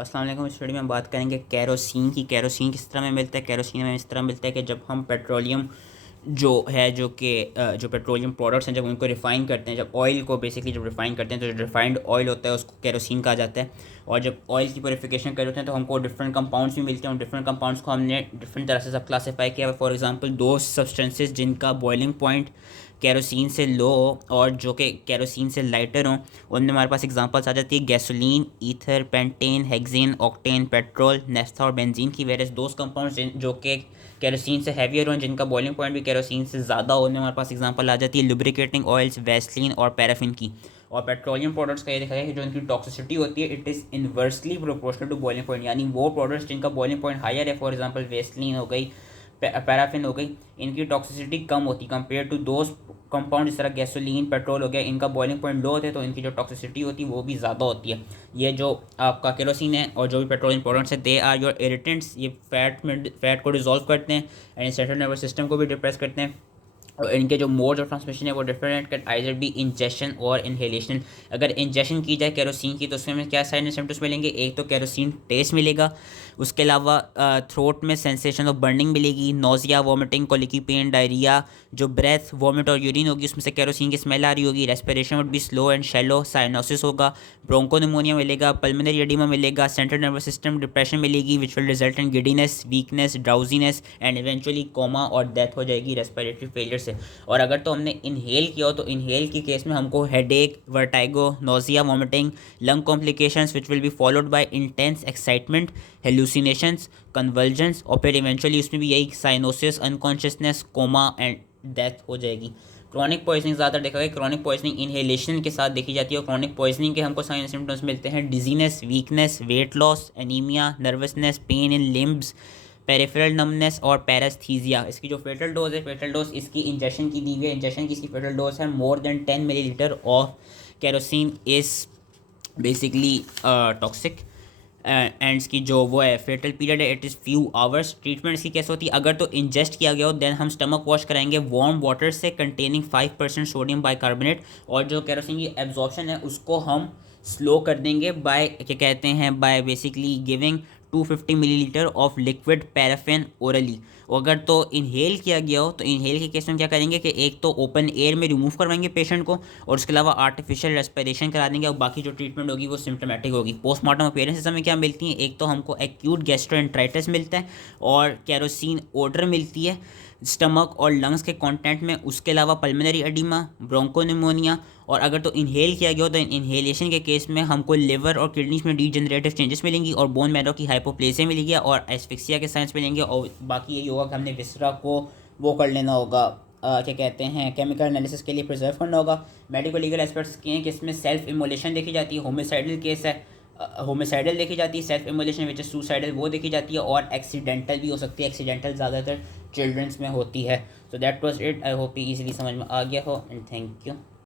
अस्सलाम वालेकुम। इस वीडियो में हम बात करेंगे केरोसिन की। केरोसिन किस तरह में मिलता है। केरोसिन हमें इस तरह मिलता है कि जब हम पेट्रोलियम जो है जो पेट्रोलियम प्रोडक्ट्स हैं, जब उनको रिफ़ाइन करते हैं, जब ऑयल को बेसिकली जब रिफ़ाइन करते हैं तो जो रिफाइंड ऑयल होता है उसको केरोसिन कहा जाता है। और जब ऑयल की प्योरीफिकेशन करते हैं तो हमको डिफरेंट कंपाउंड्स भी मिलते हैं। और डिफरेंट कंपाउंड्स को हमने डिफरेंट तरह से सब क्लासीफाई किया है। फॉर एग्जांपल दो सब्सटेंसेस जिनका बॉइलिंग पॉइंट केरोसिन से लो हो और जो कि केरोसिन से लाइटर हों, उनमें हमारे पास एग्जांपल्स आ जाती है gasoline, ether, pentane, hexane, octane, petrol, naphtha और बेंजीन की वेरियस दोस्त कंपाउंड्स जो कि केरोसिन से हैवियर हो, जिनका बॉइलिंग पॉइंट भी केरोसिन से ज़्यादा हो, उनमें हमारे पास एग्जांपल आ जाती है लुब्रिकेटिंग ऑयल्स, वैसलीन और पैराफिन की। और पेट्रोलियम प्रोडक्ट्स का ये देखा गया कि जो इनकी टॉक्सिसिटी होती है it is inversely proportional to boiling point, यानी वो प्रोडक्ट्स जिनका बॉइलिंग पॉइंट हायर है, फॉर एग्जांपल वेसलिन हो गई, पैराफिन हो गई, इनकी टॉक्सिसिटी कम होती कंपेयर टू दोस्त कंपाउंड जिस तरह गैसोलीन, पेट्रोल हो गया, इनका बॉइलिंग पॉइंट लो होते हैं तो इनकी जो टॉक्सिसिटी होती है वो भी ज़्यादा होती है। ये जो आपका केरोसिन है और जो भी पेट्रोलियम प्रोडक्ट्स है, दे आर योर इरिटेंट्स। ये फैट को डिजोल्व करते हैं एंड सेंट्रल नर्वस सिस्टम को भी डिप्रेस करते हैं। और इनके जो मोड ऑफ ट्रांसमिशन है वो different can either be injection और इनहेलेशन। अगर इंजेक्शन की जाए केरोसिन की तो उसमें हमें क्या साइड सिम्टम्स मिलेंगे। एक तो केरोसिन टेस्ट मिलेगा, उसके अलावा थ्रोट में सेंसेशन ऑफ बर्निंग मिलेगी, nausea, vomiting, colicky pain, diarrhoea, जो ब्रेथ, वॉमिट और यूरिन होगी उसमें से केरोसिन की स्मेल आ रही होगी। Respiration would be slow and shallow, cyanosis होगा, ब्रोंकोनिमोनिया मिलेगा, पल्मोनरी एडिमा मिलेगा, सेंट्रल नर्वस सिस्टम डिप्रेशन मिलेगी which will result in giddiness, weakness, drowsiness and eventually coma और डेथ हो जाएगी रेस्पिरेटरी फेलियर से। और अगर तो हमने इनहेल किया हो तो इनहेल की केस में हमको headache, vertigo, nausea, vomiting, lung complications which will be followed by intense excitement, hallucinations, convulsions और फिर इवेंचुअली उसमें भी यही cyanosis, unconsciousness, coma and death हो जाएगी। क्रॉनिक पॉइजनिंग ज़्यादा देखा गया। क्रॉनिक पॉइजनिंग इनहेलेशन के साथ देखी जाती है और क्रॉनिक पॉइजनिंग के हमको साइन सिम्टम्स मिलते हैं dizziness, weakness, weight loss, anaemia, nervousness, pain in limbs, peripheral numbness और पैरास्थीजिया। इसकी जो फेटल डोज है, फेटल डोज इसकी इंजेक्शन की दी हुई है। इंजेक्शन की इसकी फेटल डोज है more than 10 millilitre of kerosene is basically toxic. And इसकी जो वो है फेटल पीरियड है it is few hours. Treatment इसकी कैसे होती है। अगर तो इंजेस्ट किया गया हो देन हम स्टमक वॉश कराएंगे वार्म वाटर से कंटेनिंग 5% सोडियम बाइकार्बोनेट। और जो केरोसिन की एब्जॉर्प्शन है उसको हम स्लो कर देंगे बाय क्या कहते हैं bye basically giving 250 millilitre of liquid paraffin orally. अगर तो इनहेल किया गया हो तो इनहेल के केस में क्या करेंगे कि एक तो ओपन एयर में रिमूव करवाएंगे पेशेंट को और उसके अलावा आर्टिफिशियल रेस्पिरेशन करा देंगे और बाकी जो ट्रीटमेंट होगी वो सिम्टोमेटिक होगी। पोस्टमार्टम अपीयरेंसेस हमें क्या मिलती हैं। एक तो हमको एक्यूट गैस्ट्रोएंटराइटिस मिलता है और केरोसिन ओडर मिलती है स्टमक और लंग्स के कंटेंट में। उसके अलावा पल्मोनरी एडिमा, ब्रोंकोनिमोनिया। और अगर तो इनहेल किया गया हो तो इनहेलेशन के केस में हमको लिवर और किडनीज में डीजनरेटिव चेंजेस मिलेंगी और बोन मैरो की हाइपोप्लेसिया मिलेगी और एस्फिक्सिया के साइंस मिलेंगे। और बाकी यही होगा कि हमने विसरा को वो कर लेना होगा, क्या कहते हैं केमिकल एनालिसिस के लिए प्रिजर्व करना होगा। मेडिकल लीगल एस्पेक्ट्स के हैं कि इसमें सेल्फ इमोलेशन देखी जाती है, होमिसाइडल केस है, होमिसाइडल देखी जाती है, self immolation which is suicidal वो देखी जाती है और एक्सीडेंटल भी हो सकती है। एक्सीडेंटल ज़्यादातर चिल्ड्रंस में होती है। So that was it. I hope easily समझ में आ गया हो एंड थैंक यू।